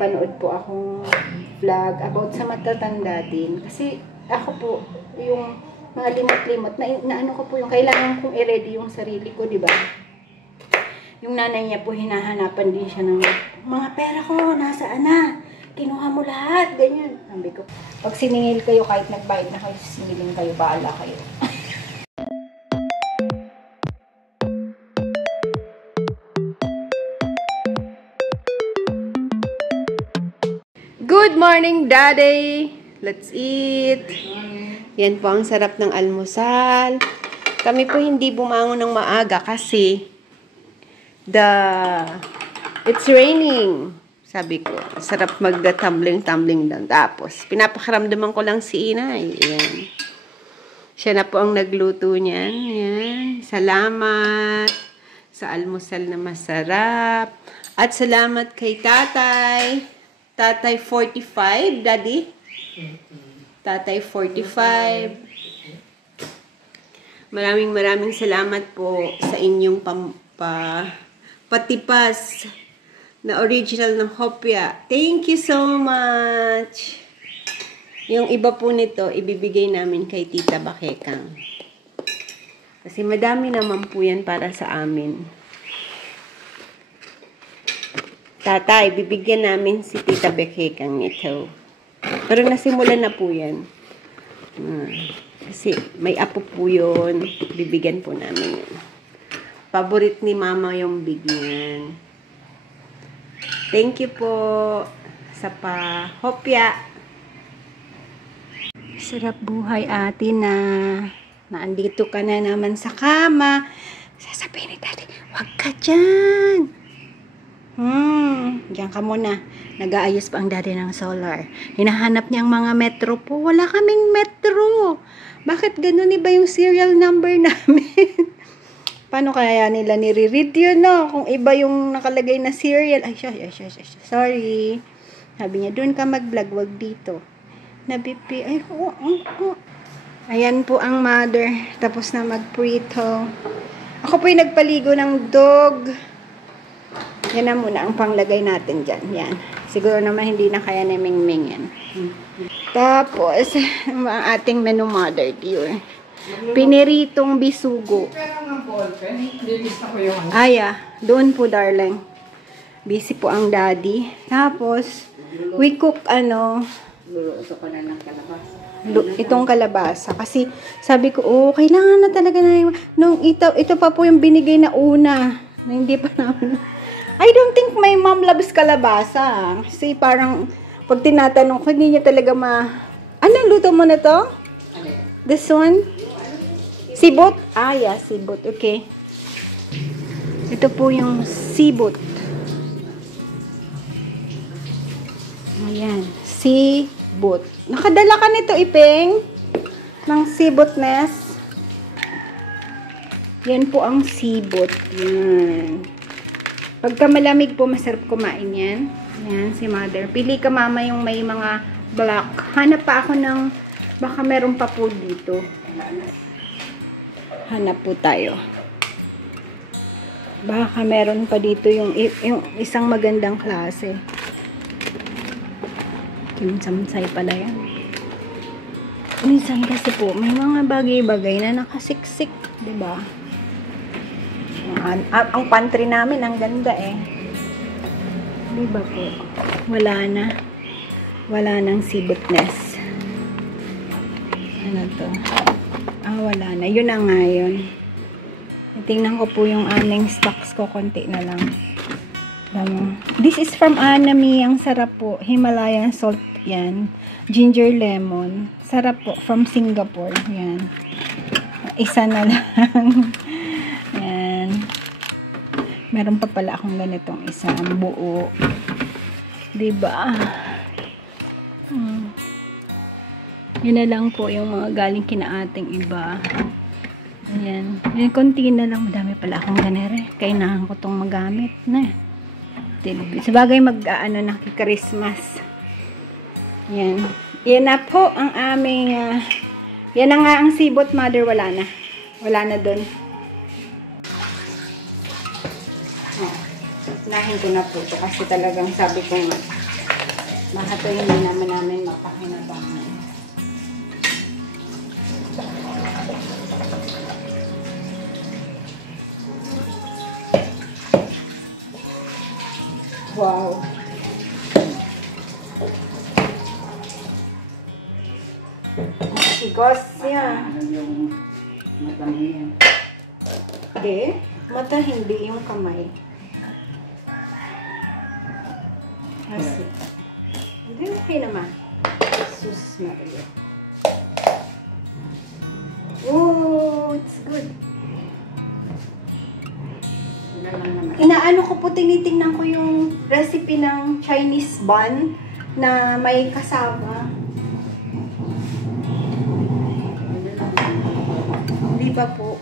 napanood po akong vlog about sa matatanda din. Kasi ako po, yung mga limot-limot, na ano ko po yung kailangan kong i-ready yung sarili ko, di ba? Yung nanay niya po, hinahanapan din siya ng mga pera ko, nasaan na? Kinuha mo lahat, ganyan. Sabi ko, pag siningil kayo, kahit nagbayad na kayo, siningilin kayo, baala kayo. Good morning, Daddy! Let's eat! Yan po ang sarap ng almusal. Kami po hindi bumangon ng maaga kasi it's raining. Sabi ko, sarap magda-tumbling-tumbling lang. Tapos, pinapakaramdaman ko lang si Inay. Ayan. Siya na po ang nagluto niyan. Ayan. Salamat sa almusal na masarap. At salamat kay Tatay. Tatay 45, Daddy. Tatay 45. Maraming salamat po sa inyong patipas na original ng hopya. Thank you so much. Yung iba po nito, ibibigay namin kay Tita Bakekang. Kasi madami naman po yan para sa amin. Tatay, bibigyan namin si Tita Bakekang nito. Pero nasimulan na po yan. Kasi may apo po yun. Bibigyan po namin yun. Paborit ni Mama yung bigyan. Thank you po sa pa-hopya. Sarap buhay atin na naandito ka na naman sa kama. Sasabihin ni Daddy, wag ka dyan. Diyan ka muna. Nag-aayos pa ang Daddy ng solar. Hinahanap niya ang mga metro po. Wala kaming metro. Bakit ganun iba yung serial number namin? Paano kaya nila nire-read yun, no? Kung iba yung nakalagay na serial. Ay, sorry. Sabi niya, doon ka mag-vlog, wag dito. Nabipi. Ay, Ayan po ang mother. Tapos na mag-prito. Ako po yung nagpaligo ng dog. Yan na muna ang panglagay natin dyan. Yan. Siguro naman hindi na kaya na ming-ming yan. Tapos, ang ating menu mother dear. Piniritong bisugo. Doon po darling. Busy po ang Daddy. Tapos, we cook itong kalabasa. Kasi sabi ko, kailangan na talaga na ito pa po yung binigay na una. Na hindi pa namin. I don't think my mom loves kalabasa. Kasi parang, pag tinatanong ko, hindi niya talaga Anong luto mo na to? This one? Sibot? Yeah, sibot. Okay. Ito po yung sibot. Ayan. Sibot. Nakadala ka nito, Ipeng? Ng sibotness. Yan po ang sibot. Yan. Pagka malamig po, masarap kumain yan. Yan, si Mother. Pili ka, Mama, yung may mga black. Hanap pa ako ng, baka meron pa po dito. Hanap po tayo. Baka meron pa dito yung isang magandang klase. Kimsamsay pala yan. Minsan kasi po, may mga bagay-bagay na nakasiksik. Diba? Ang pantry namin, ang ganda eh. Diba po? Wala na. Wala nang sibotness. Ano to? Wala na. Yun na nga yun. Tingnan ko po yung aming stocks ko. Konti na lang. This is from Anami. Ang sarap po. Himalayan salt. Yan. Ginger lemon. Sarap po. From Singapore. Yan. Isa na lang. Yan. Meron pa pala akong ganitong isang buo. Diba? Yun na lang po yung mga galing kina ating iba. Ayan. Yung konti na lang. Madami pala akong ganere. Kailangan ko itong magamit na. Sabagay na Christmas. Yan. Yan na po ang aming yan na nga ang sibot, Mother. Wala na. Wala na dun. Nahin ko na po ito kasi talagang sabi ko nga Baka ito hindi namin mapakinabangan. Wow. Igos niya. Yung mata mo yan. Hindi. Mata hindi yung kamay. Kasi. Hindi, okay naman. Sus Maria. Oh, it's good. Inaano ko po, tinitingnan ko yung recipe ng Chinese bun na may kasama. Di ba po?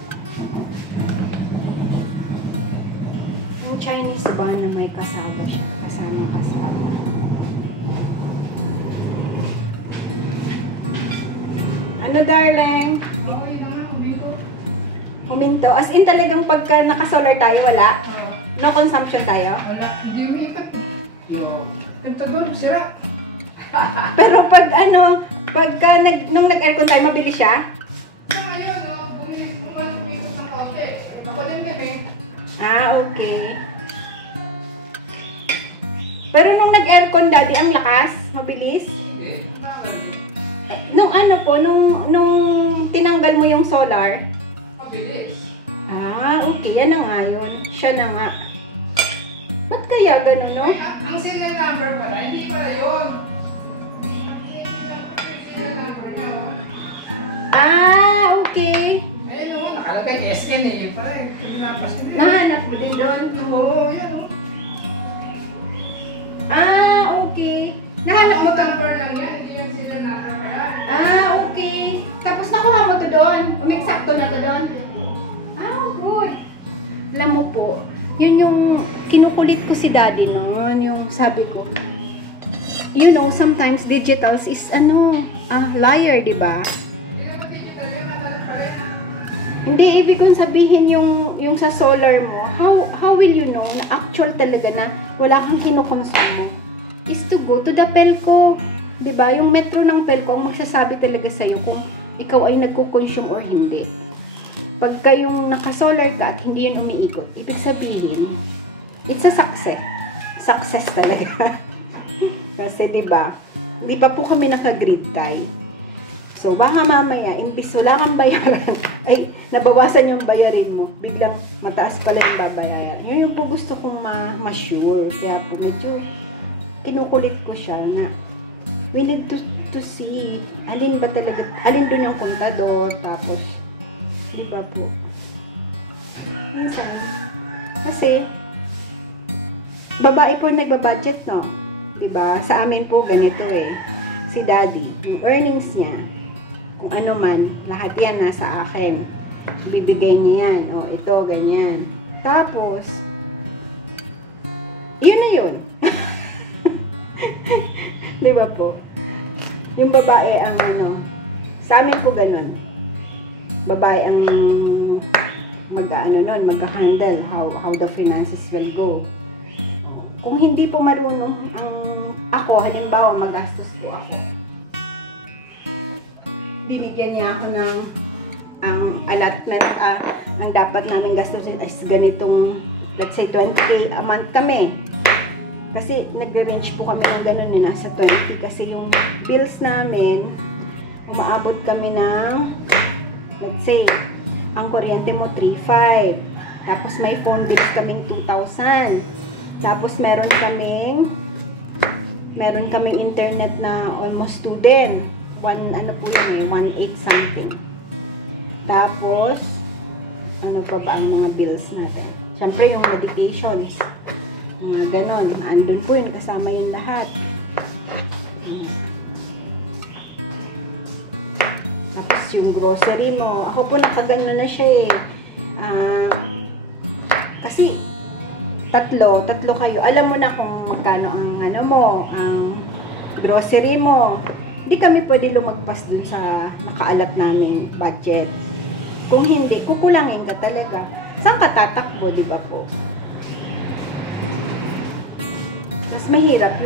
Yung Chinese bun na may kasama siya. Kasama. Ano, darling? Okay naman, huminto. Huminto. As in talagang pagka naka-solar tayo, wala? No consumption tayo? Wala, hindi umiikat. Yo. Ganito doon, sira. Pero pag pagka nung nag-aircon tayo, mabilis siya? Sa ngayon, bumalik ikot ng kaunti. Ako din kami. Ah, okay. Pero nung nag-aircon, daddy, ang lakas? Mabilis? Hindi, nakagaling. Nung nung tinanggal mo yung solar? Mabilis. Ah, okay. Yan na nga yun. Siya na nga. Ba't kaya gano'n, no? Ang serial number pala, hindi pala yun. Hindi lang po yung serial number niya. Ah, okay. Ayun o, nakalagay SN eh. Pare, pinapas ko din. Nahanap mo din doon? Oo, yan o. Ah, okay. Nahanap mo to? Number lang yan, hindi yan serial number kaya. Ah, okay. Tapos nakuha mo to doon? Umeksakto na to doon? Ah, good. Alam mo po, yun yung kinukulit ko si daddy noon, yung sabi ko, you know, sometimes digitals is liar, di ba? Hindi naman digital yan, matalang pa rin. Hindi, ibig kong sabihin yung sa solar mo, how will you know na actual talaga na wala kang kinukonsumo? Is to go to the Pelco. Diba? Yung metro ng Pelco ang magsasabi talaga sa'yo kung ikaw ay nagko-consume or hindi. Pagka yung naka-solar ka at hindi yun umiikot, ibig sabihin, it's a success. Success talaga. Kasi diba, hindi pa po kami naka-grid tie. So, baka mamaya, imbis wala kang bayaran, ay, nabawasan yung bayarin mo, biglang mataas pala yung babayaran. Yun yung po gusto kong ma-sure. Kaya po, medyo kinukulit ko siya na we need to see alin ba talaga, alin dun yung kontador, tapos, di ba po? Minsan, kasi, babae po nagbabudget, no? Di ba? Sa amin po, ganito eh. Si daddy, yung earnings niya, kung ano man, lahat yan nasa akin. Bibigay niya yan. O, ito, ganyan. Tapos, yun na yun. Di ba po? Yung babae ang sa amin po ganun. Babae ang mag-handle how the finances will go. O, kung hindi po marunong ako, halimbawa magastos po ako. Binigyan niya ako ng allotment, ang dapat namin gastusin is ganitong, let's say 20K a month kami. Kasi nagre-range po kami ng ganun nasa 20 kasi yung bills namin, umaabot kami ng, let's say, ang kuryente mo 3,500. Tapos may phone bills kaming 2,000. Tapos meron kaming internet na almost 2 din. 1.8 something. Tapos, ano pa ba ang mga bills natin? Siyempre, yung medications. Mga ganon. Andun po yun. Kasama yun lahat. Tapos, yung grocery mo. Ako po, nakagano na siya eh. Kasi, tatlo kayo. Alam mo na kung magkano ang grocery mo. Hindi kami pwede lumagpas dun sa nakaalat naming budget. Kung hindi, kukulangin ka talaga. Saan ka tatakbo, di ba po? Tapos mahirap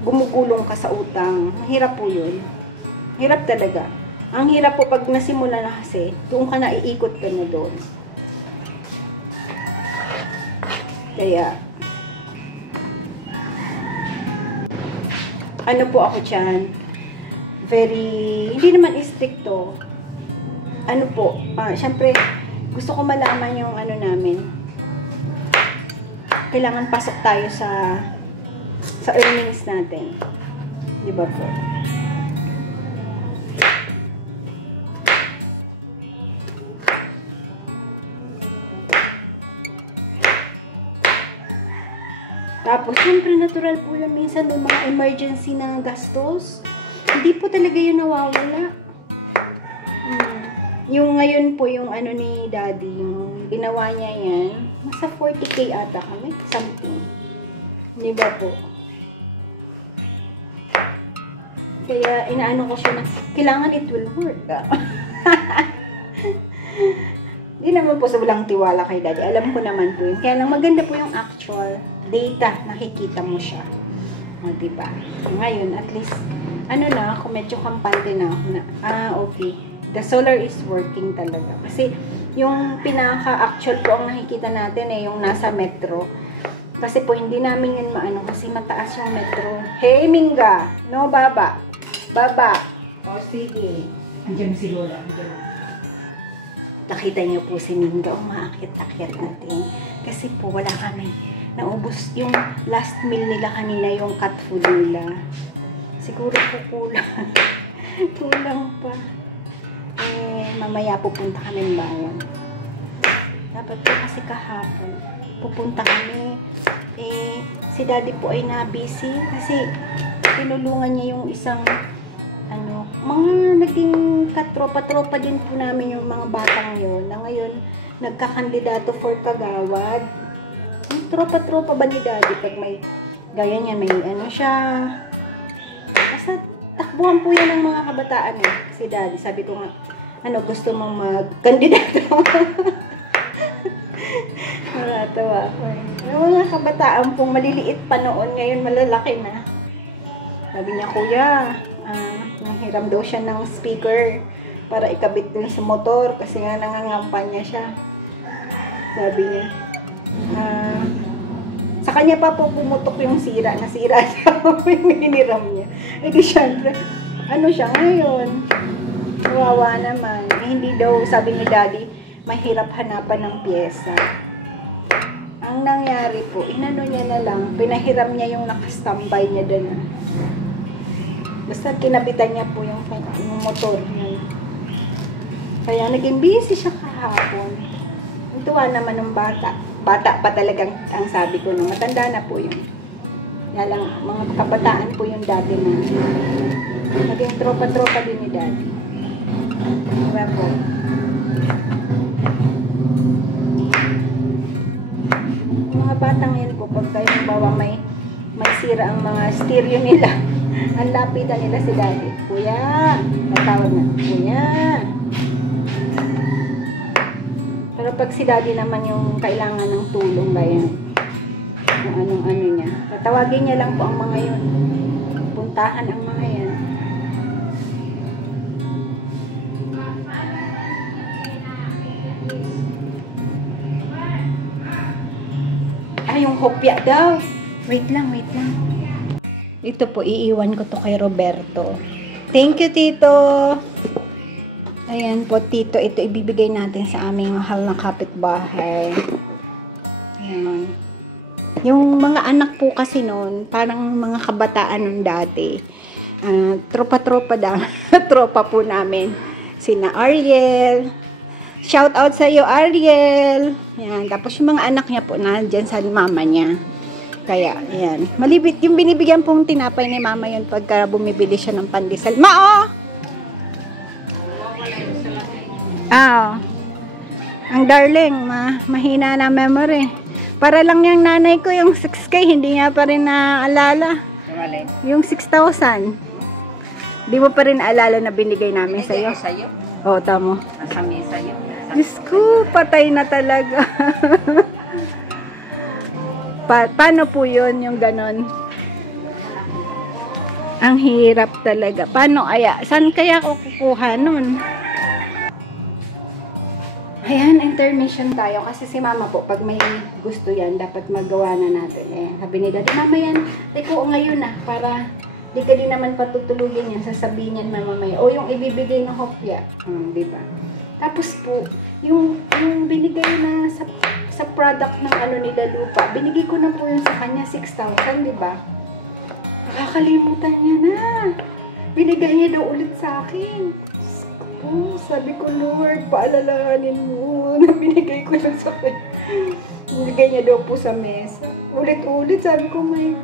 gumugulong ka sa utang. Mahirap po yun. Hirap talaga. Ang hirap po pag nasimula na kasi, doon ka na iikot ka na doon. Kaya, ano po ako dyan, hindi naman stricto. Ano po, syempre, gusto ko malaman yung ano namin. Kailangan pasok tayo sa earnings natin. Di ba po? Tapos, syempre, natural po yun. Minsan, may mga emergency na gastos. Hindi po talaga yun nawawala. Yung ngayon po, yung ano ni Daddy, yung ginawa niya yan, nasa 40K ata kami, something. Di ba po? Kaya, inaano ko siya na, kailangan it will work. Di naman po sa walang tiwala kay Daddy. Alam ko naman po yun. Kaya lang maganda po yung actual data. Nakikita mo siya. O, diba? Ngayon, at least, ano na, ako medyo kampante na ako na, okay. The solar is working talaga. Kasi, yung pinaka-actual po ang nakikita natin yung nasa metro. Kasi po, hindi namin yun maano kasi mataas yung metro. Hey, Minga! No, baba. Baba. O, sige. Andiyan si Lola. Nakita niyo po si Minga, umaakit-akit natin. Kasi po, wala kami. Naubos yung last meal nila kanina, yung cat food nila. Siguro po kulang. Kulang pa. Mamaya pupunta kami bayan. Dapat po kasi kahapon. Pupunta kami. Si Daddy po ay na-busy kasi tinulungan niya yung isang mga naging katropa-tropa din po namin yung mga batang yon na ngayon nagkakandidato for kagawad. Yung tropa-tropa ba ni Daddy pag may gaya niya, may siya. Basta takbuhan po yan ng mga kabataan si Daddy. Sabi ko nga, gusto mong magkandidato? Tawa ako. Yung mga kabataan pong maliliit pa noon, ngayon malalaki na. Sabi niya, Kuya, nanghiram daw siya ng speaker para ikabit dun sa motor kasi nga nangangampanya siya. Sabi niya, sa kanya pa po pumutok yung sira, nasira siya yung hiniram niya. Di syempre, siya ngayon? Kawawa naman. Hindi daw, sabi ni Daddy, mahirap hanapan ng pyesa. Ang nangyari po, inano niya na lang, pinahiram niya yung nakastambay niya doon. Basta kinabitan niya po yung motor niya. Kaya naging busy siya kahapon. Tuwa naman ng bata. Bata pa talagang ang sabi ko, matanda na po yun. Lang, mga kabataan po yung dati na. Naging tropa-tropa din ni Daddy. Diba po? Mga batang yan po, pag kayo bawa may sira ang mga stereo nila, ang lapitan nila si Daddy. Kuya! Natawag na. Kuya! Pero pag si Daddy naman yung kailangan ng tulong ba yan? Kung anong niya. Tatawagin niya lang po ang mga yun. Puntahan ang mga yan. Yung hopya daw. Wait lang. Ito po, iiwan ko to kay Roberto. Thank you, Tito. Ayan po, Tito. Ito ibibigay natin sa aming mahal na kapitbahay. Ayan. Yung mga anak po kasi noon, parang mga kabataan noon dati. Tropa-tropa daw. Tropa po namin. Sina Ariel. Shout out sa iyo, Ariel. Yan. Tapos yung mga anak niya po, nandyan sa mama niya. Kaya, yan. Malibit yung binibigyan pong tinapay ni mama yun pagka bumibili siya ng pandesal. Ang darling, mahina na memory. Para lang yung nanay ko, yung 6K, hindi niya pa rin naaalala. Yung 6,000. Di mo pa rin naalala na binigay namin sa'yo? Oo, tamo. Nasa mesa yun. Diyos ko, patay na talaga. Paano po yun, yung ganon? Ang hirap talaga. Paano kaya? Saan kaya ako kukuha nun? Ayan, intermission tayo. Kasi si mama po, pag may gusto yan, dapat magawa na natin. Eh, sabi ni daddy, mama yan, ko ngayon na, para di ka din naman patutulugin yan, sasabihin yan mamamaya. O yung ibibigay ng hopya. Diba? Tapos po, yung binigay na sa product ng ano nila lupa, binigay ko na po yun sa kanya, 6,000, diba? Nakakalimutan niya na. Binigay niya daw ulit sa akin. Oh, sabi ko, Lord, paalalahanin mo na binigay ko lang sa kanya. Binigay niya daw po sa mesa. Ulit-ulit, sabi ko, may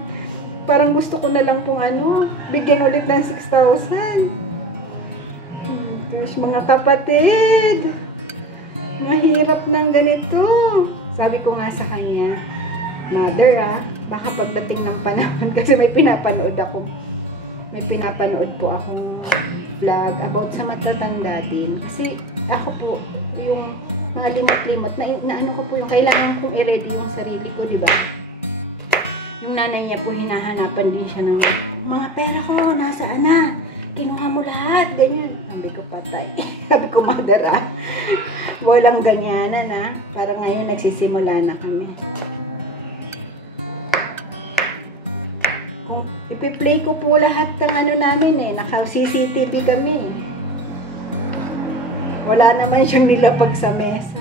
parang gusto ko na lang pong bigyan ulit ng 6,000. Gosh, mga kapatid, mahirap ng ganito. Sabi ko nga sa kanya, Mother, baka pagdating ng panahon, kasi may pinapanood po akong vlog about sa matatanda din. Kasi ako po, yung mga limot-limot, na ano ko po yung kailangan kong i-ready yung sarili ko, di ba? Yung nanay niya po, hinahanapan din siya ng mga pera ko, nasaan na? Kinuha mo lahat, ganyan. Sabi ko, patay. Sabi ko, Mother, walang ganyanan, Parang ngayon nagsisimula na kami. Kung ipi-play ko po lahat ng namin naka-CCTV kami. Wala naman siyang nilapag sa mesa.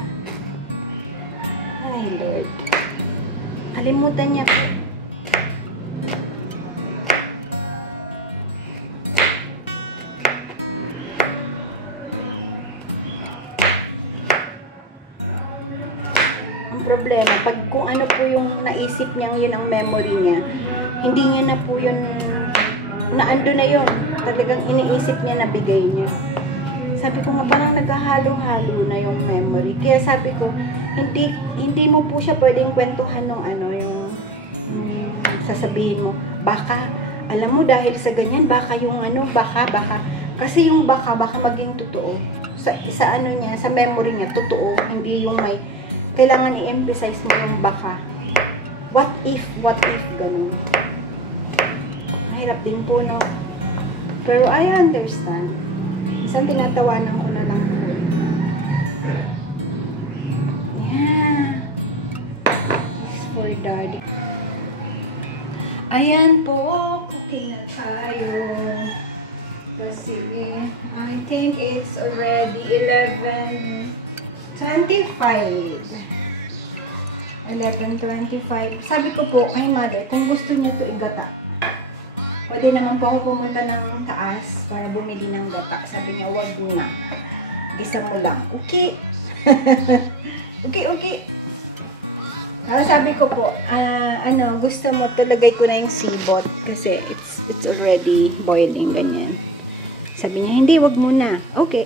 Ay, Lord. Kalimutan niya po. Ang problema, pag kung ano po yung naisip niyang yun ang memory niya, hindi niya na po yun, naando na yun. Talagang iniisip niya na bigay niya. Sabi ko nga, parang naghahalo-halo na yung memory. Kaya sabi ko, hindi mo po siya pwedeng kwentuhan ng yung sasabihin mo, baka, alam mo, dahil sa ganyan, baka yung baka. Kasi yung baka maging totoo. Sa niya, sa memory niya, totoo. Hindi yung may, kailangan i-emphasize mo yung baka. What if, ganun. Mahirap din po, no? Pero I understand. Isang tinatawanan ko na lang po. Yeah. This is for daddy. Ayan po. Cooking na tayo. Kasi, I think it's already 11:25. 11:25. Sabi ko po kay Mother, kung gusto niya to igata, pwede naman po ako pumunta ng taas para bumili ng gata. Sabi niya, wag na. Gisa mo lang. Okay. okay. Sabi ko po, gusto mo talagay ko na yung sibot kasi it's already boiling, ganyan. Sabi niya, hindi, wag muna. Okay.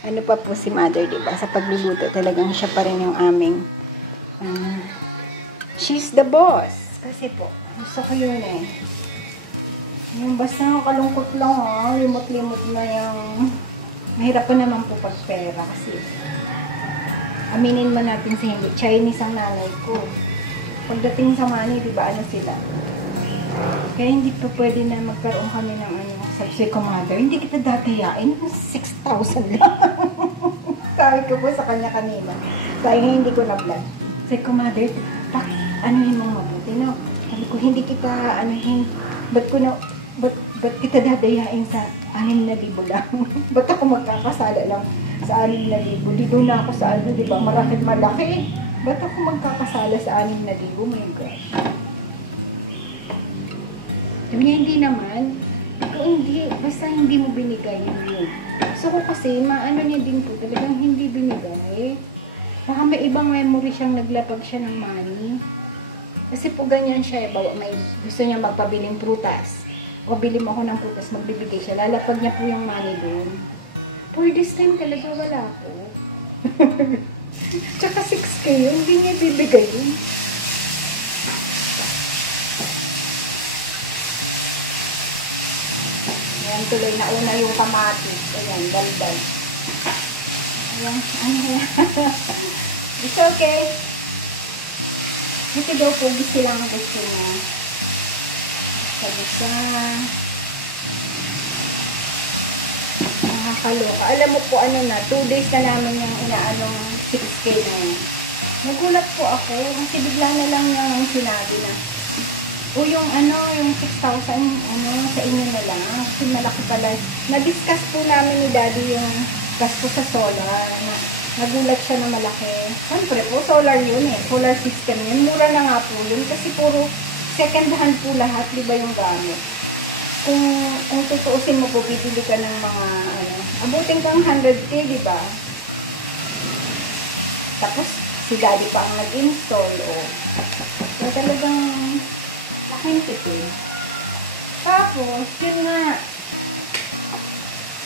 Ano pa po si Mother, diba? Sa pagluluto, talagang siya pa rin yung aming she's the boss. Kasi po, gusto ko yun yung basta kalungkot lang limot-limot na yung mahirap pa naman po pag pera kasi aminin mo natin sa hindi, Chinese ang nanay ko. Pagdating sa money, diba, sila? Kaya hindi pa pwede na magkaroon kami ng sabi ko, Mother, hindi kita datayain, 6,000 lang. Sabi ko po sa kanya kanina. Sabi hindi ko na-vlog. Sabi ko, Mother, anuhin mong mabuti, no? Sabi ko, hindi kita, ba't kita dadayain sa 6,000 lang? Ba't ako magkakasala lang sa 6,000? Di doon na ako sa diba? Marakit malaki. Ba't ako magkakasala sa 6,000? Oh my God. Sabi niya, hindi naman. Hindi, basta hindi mo binigay yun. So ko kasi, maano niya din po, talagang hindi binigay. Baka may ibang memory siyang naglapag siya ng money. Kasi po ganyan siya, may gusto niya magpabiling prutas. O bili mo ako ng prutas, magbibigay siya. Lalapag niya po yung money doon. For this time talaga wala po. Tsaka 6K yun, hindi niya bibigay yun. Ayan, tuloy na una yung kamatis. Ayan, daldal. Ayan, it's okay. Kasi daw po, gusto lang gusto niya. Sabusa. Nakakaloka. Alam mo po, ano na, 2 days na namin yung inaanong 6K na yun. Nagulat po ako kasi bigla na lang yung sinabi na, o yung ano, yung 6,000, ano, sa inyo na lang. Kasi malaki pala. Na-discuss po namin ni Daddy yung gasto sa solar. Nagulat siya na malaki. Siyempre po, solar yun eh. Solar system yun. Mura na nga po yun kasi puro second hand po lahat, di ba yung gamit. Kung tutuusin mo po, bibili ka ng mga, ano, abutin kang 100K, di ba? Tapos, si Daddy pa ang nag-install, o. So, talagang, laking tipid. Tapos, yun nga,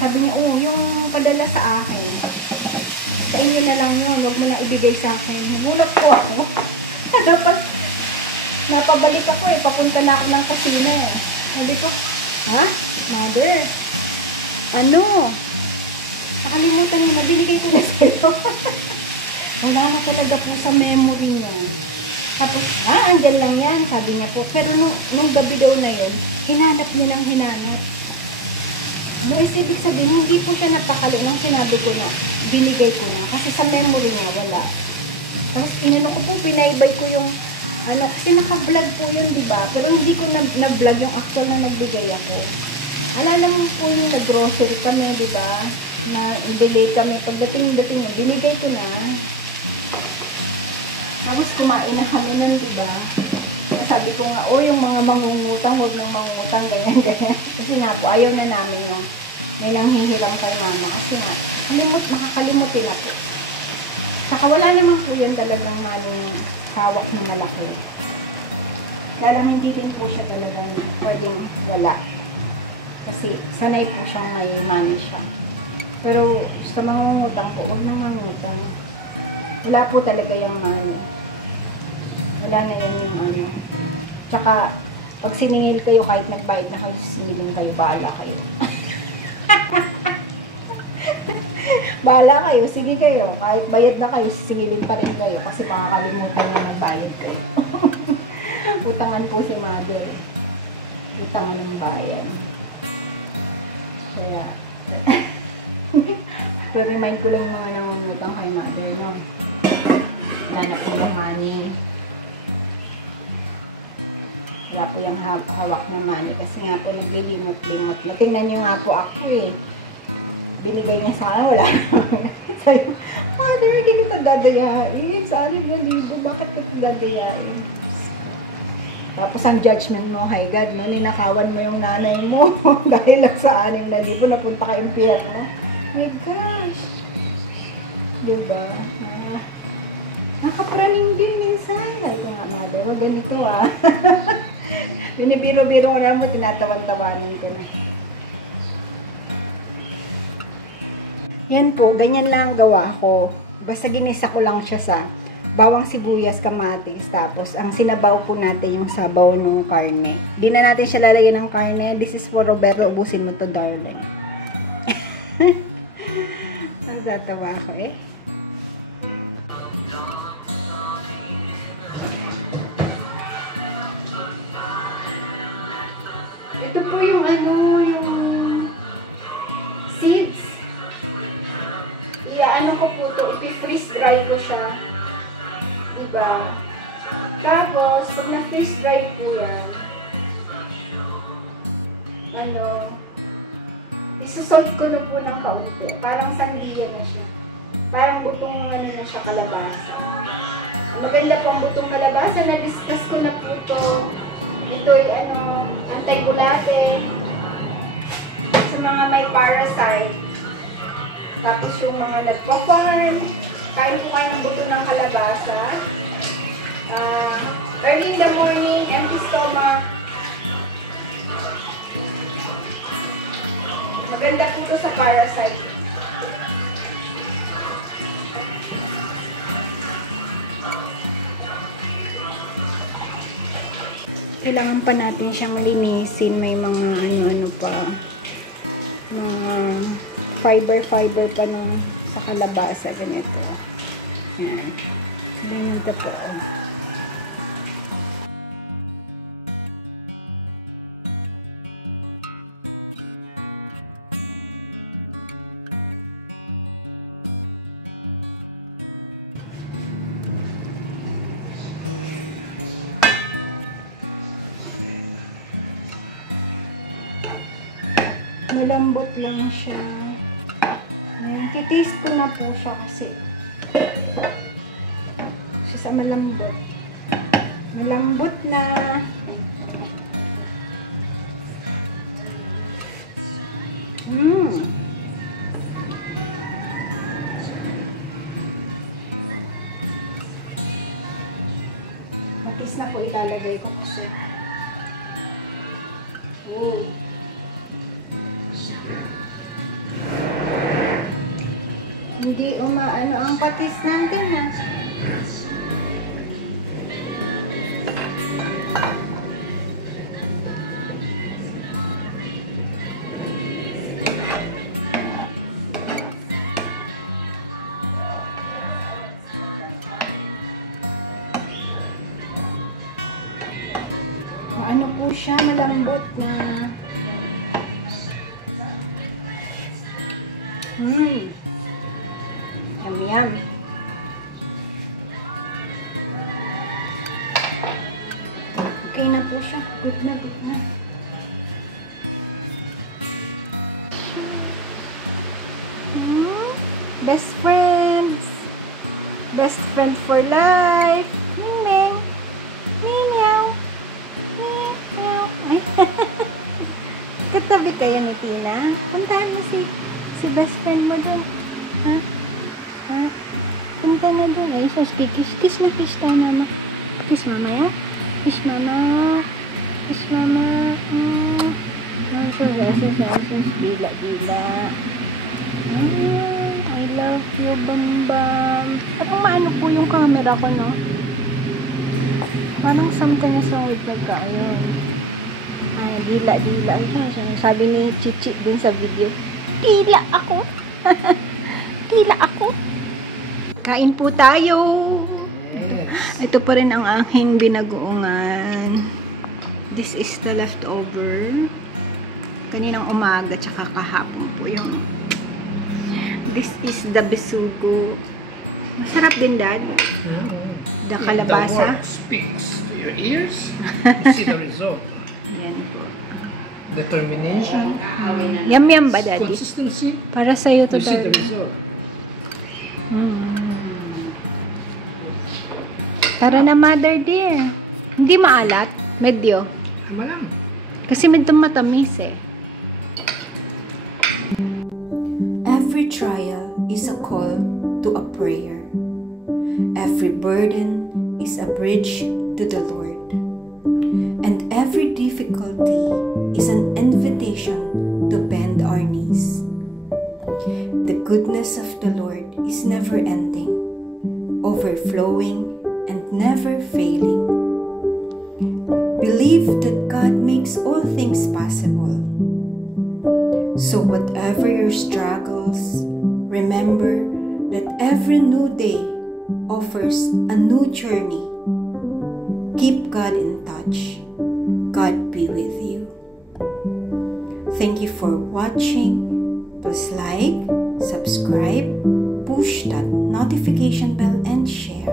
sabi niya, oh, yung padala sa akin, sa inyo na lang yun, huwag mo na ibigay sa akin. Nagulat po ako. Dapat, napabalik ako eh, papunta na ako ng kasina eh. Sabi ko, ha? Mother? Ano? Nakalimutan mo na, binigay ko na sa'yo. Wala na talaga po sa memory niya. Tapos, andyan lang yan, sabi niya po. Pero nung gabi daw na yun, hinanap niya ng hinanap. Boys, ibig sabihin, hindi po siya napakali nung sinabi ko na, binigay ko na. Kasi sa memory niya, wala. Tapos, inano ko po, pinaibay ko yung, ano, kasi naka-vlog po yun, diba? Pero hindi ko na-vlog yung actual na nagbigay ako. Alala mo po yung nag-grocery kami, diba? Na delay kami. Pagdating yun, binigay ko na. Tapos kumain na kami nun, diba? Sabi ko nga, yung mga mangungutang, huwag nang mangungutang, ganyan. Kasi nga po, ayaw na namin yung may nanghihiram kay mama. Kasi nga, makakalimutin na po. Saka wala naman po yun talagang maling hawak na malaki. Kaya lang hindi din po siya talagang pwedeng wala. Kasi sanay po siyang may money siya. Pero sa mangungutang po, huwag nang mangungutang. Wala po talaga yung money. Wala na yan yung ano. Tsaka, pag siningil kayo, kahit nagbayad na kayo, siningilin kayo, bahala kayo. Bahala kayo, sige kayo. Kahit bayad na kayo, sisingilin pa rin kayo. Kasi makakalimutan na nagbayad kayo. Utangan po si Mother. Utangan ng bayan. Kaya, remind ko lang mga nangungutang kay Mother, no? Wala na po yung money. Wala po yung hawak na money. Kasi nga po naglilimot-limot. Natingnan nyo nga po ako eh. Binigay niya sa akin, wala naman. Sabi, Mother, hindi kita dadayain. Sa 6,000, bakit kita dadayain? Tapos ang judgment mo, hi God, no? Ninakawan mo yung nanay mo. Dahil lang sa 6,000, napunta ka impyerno. My gosh. Diba? Nakapraning din minsan. Sabi ko nga, Mother, wag ganito ah. Binibiro-biro ko na mo, tinatawan-tawanan ko na. Yan po, ganyan lang ang gawa ko. Basta ginisa ko lang siya sa bawang sibuyas, kamatis. Tapos, ang sinabaw po natin yung sabaw ng karne. Di na natin siya lalagyan ng karne. This is for Roberto. Ubusin mo to, darling. Ang tatawa ko eh. Ito po yung ano, yung seeds. Iaano ko po ito, ipi-freeze dry ko siya. Diba? Tapos, pag na-freeze dry po yan, ano, isusalt ko na po ng kaunti. Parang sandiya na siya. Parang butong ano na siya, kalabasa. Maganda po ang butong kalabasa. Na-discuss ko na po ito. Ito'y ano, anti-bulate. Sa mga may parasite. Tapos yung mga nagpa-farm. Kain po kayo ng buto ng kalabasa. Early in the morning, empty stomach. Maganda po ito sa parasite. Kailangan pa natin siyang linisin. May mga ano-ano pa. Mga fiber pa nung sa kalabasa. Ganito. Yan. Ganito po. Malambot lang siya. Ayan, titaste ko na po siya kasi siya sa malambot. Malambot na. Matis na po ilalagay ko kasi. Oh. Hindi umaano ang patis natin ha. Ano po siya, malambot na. Yum, yum. Okay na po siya. Good na, good na. Best friends. Best friend for life. Ming-ming. Meow. Meow. Ay. Katabi kayo ni Tina. Puntahan mo si best friend mo dun. Ha? Ha? Punta na dun. Ay, sus, kiss na kiss tayo, mama. Kiss mama, ya? Kiss mama. Kiss mama. Sus, bila. I love you, Bambam. Parang maano po yung camera ko, no? Parang something is wrong with nagkaayon. Ay, dila. Sabi ni Chichi din sa video, dila ako. Dila ako. Kain po tayo. Yes. Ito pa rin ang aking binagoongan. This is the leftover. Kaninang umaga tsaka kahapon po yung. This is the besugo. Masarap din, Dad. The kalabasa. The word speaks to your ears. You see the result. Yan po. Determination. Yum ba, Daddy? Consistency. Para sa'yo to, You see the Daddy. result. Tara na, Mother dear. Hindi maalat. Medyo. Tama lang. Kasi medyo matamis eh. Every trial is a call to a prayer. Every burden is a bridge to the Lord. And every difficulty is an invitation to bend our knees. The goodness of the Lord is never ending, overflowing, and never failing. Believe that God makes all things possible. So whatever your struggles, remember that every new day offers a new journey. Keep God in touch. God be with you. Thank you for watching. Please like, subscribe, push that notification bell, and share.